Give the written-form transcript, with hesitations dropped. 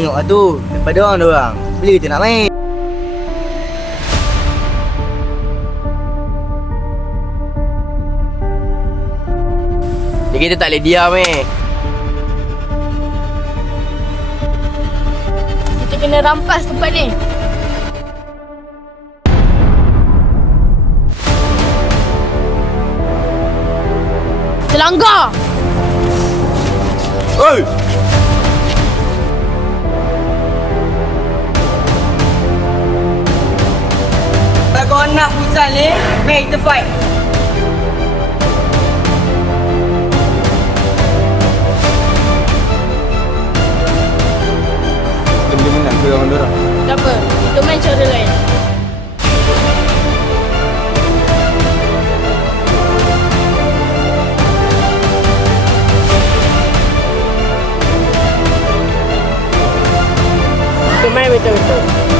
tengok lah tu. Daripada orang. Bila kita nak main? Jadi kita tak boleh diam Kita kena rampas tempat ni. Selanggar! Oi! Kalau kau nak pusat ni, mari kita fight. Dia menang ke orang dorang. Tak apa, kita main cara lain. Kita main betul-betul.